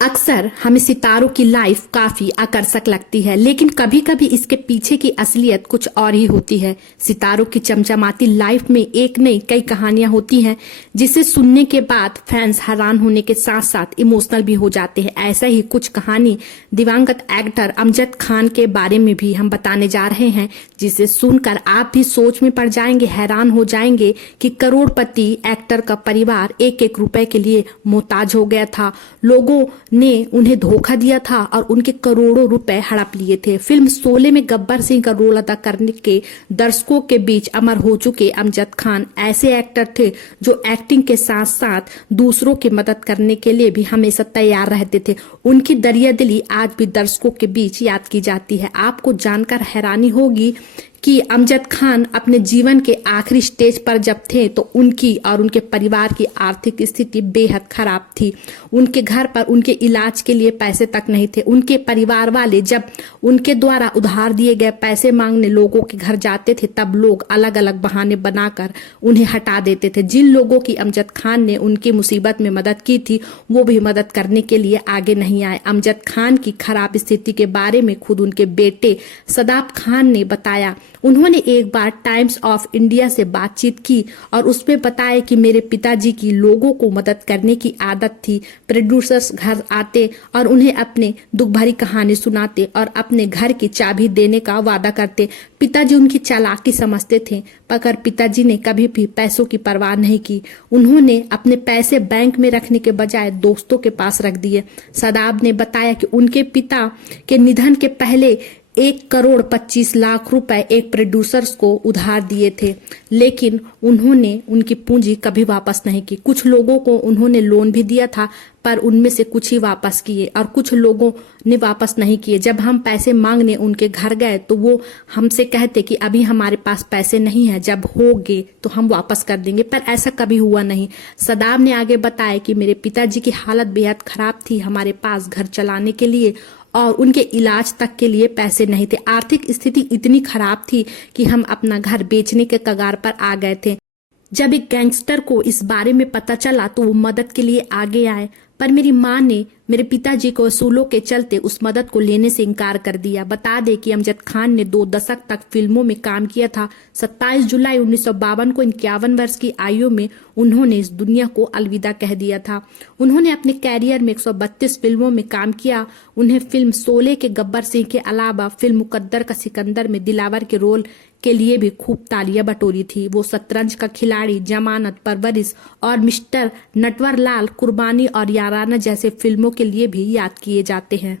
अक्सर हमें सितारों की लाइफ काफी आकर्षक लगती है, लेकिन कभी कभी इसके पीछे की असलियत कुछ और ही होती है। सितारों की चमचमाती लाइफ में एक नहीं कई कहानियां होती हैं, जिसे सुनने के बाद फैंस हैरान होने के साथ साथ इमोशनल भी हो जाते हैं। ऐसा ही कुछ कहानी दिवंगत एक्टर अमजद खान के बारे में भी हम बताने जा रहे हैं, जिसे सुनकर आप भी सोच में पड़ जाएंगे, हैरान हो जाएंगे कि करोड़पति एक्टर का परिवार एक एक रुपए के लिए मोहताज हो गया था। लोगों ने उन्हें धोखा दिया था और उनके करोड़ों रुपए हड़प लिए थे। फिल्म शोले में गब्बर सिंह का रोल अदा करने के दर्शकों के बीच अमर हो चुके अमजद खान ऐसे एक्टर थे जो एक्टिंग के साथ साथ दूसरों की मदद करने के लिए भी हमेशा तैयार रहते थे। उनकी दरियादिली आज भी दर्शकों के बीच याद की जाती है। आपको जानकर हैरानी होगी कि अमजद खान अपने जीवन के आखिरी स्टेज पर जब थे तो उनकी और उनके परिवार की आर्थिक स्थिति बेहद खराब थी। उनके घर पर उनके इलाज के लिए पैसे तक नहीं थे। उनके परिवार वाले जब उनके द्वारा उधार दिए गए पैसे मांगने लोगों के घर जाते थे, तब लोग अलग अलग बहाने बनाकर उन्हें हटा देते थे। जिन लोगों की अमजद खान ने उनकी मुसीबत में मदद की थी, वो भी मदद करने के लिए आगे नहीं आए। अमजद खान की खराब स्थिति के बारे में खुद उनके बेटे सदाब खान ने बताया। उन्होंने एक बार टाइम्स ऑफ इंडिया से बातचीत की और उसमें बताया कि मेरे पिताजी की लोगों को मदद करने की आदत थी। प्रोड्यूसर्स घर आते और उन्हें अपने दुख भरी कहानी सुनाते और अपने घर की चाबी देने का वादा करते। पिताजी उनकी चालाकी समझते थे, मगर पिताजी ने कभी भी पैसों की परवाह नहीं की। उन्होंने अपने पैसे बैंक में रखने के बजाय दोस्तों के पास रख दिए। सदाब ने बताया कि उनके पिता के निधन के पहले 1,25,00,000 रुपए एक प्रोड्यूसर्स को उधार दिए थे, लेकिन उन्होंने उनकी पूंजी कभी वापस नहीं की। कुछ लोगों को उन्होंने लोन भी दिया था, पर उनमें से कुछ ही वापस किए और कुछ लोगों ने वापस नहीं किए। जब हम पैसे मांगने उनके घर गए तो वो हमसे कहते कि अभी हमारे पास पैसे नहीं है, जब होंगे तो हम वापस कर देंगे, पर ऐसा कभी हुआ नहीं। सदाब ने आगे बताया कि मेरे पिताजी की हालत बेहद खराब थी। हमारे पास घर चलाने के लिए और उनके इलाज तक के लिए पैसे नहीं थे। आर्थिक स्थिति इतनी खराब थी कि हम अपना घर बेचने के कगार पर आ गए थे। जब एक गैंगस्टर को इस बारे में पता चला तो वो मदद के लिए आगे आए, पर मेरी मां ने मेरे पिताजी को असूलों के चलते उस मदद को लेने से इनकार कर दिया। बता दें कि अमजद खान ने 2 दशक तक फिल्मों में काम किया था। 27 जुलाई 1952 को 51 वर्ष की आयु में उन्होंने इस दुनिया को अलविदा कह दिया था। उन्होंने अपने कैरियर में 132 फिल्मों में काम किया। उन्हें फिल्म शोले के गब्बर सिंह के अलावा फिल्म मुकद्दर का सिकंदर में दिलावर के रोल के लिए भी खूब तालियां बटोरी थी। वो शतरंज का खिलाड़ी, जमानत, परवरिश और मिस्टर नटवरलाल, कुर्बानी और याराना जैसे फिल्मों के लिए भी याद किए जाते हैं।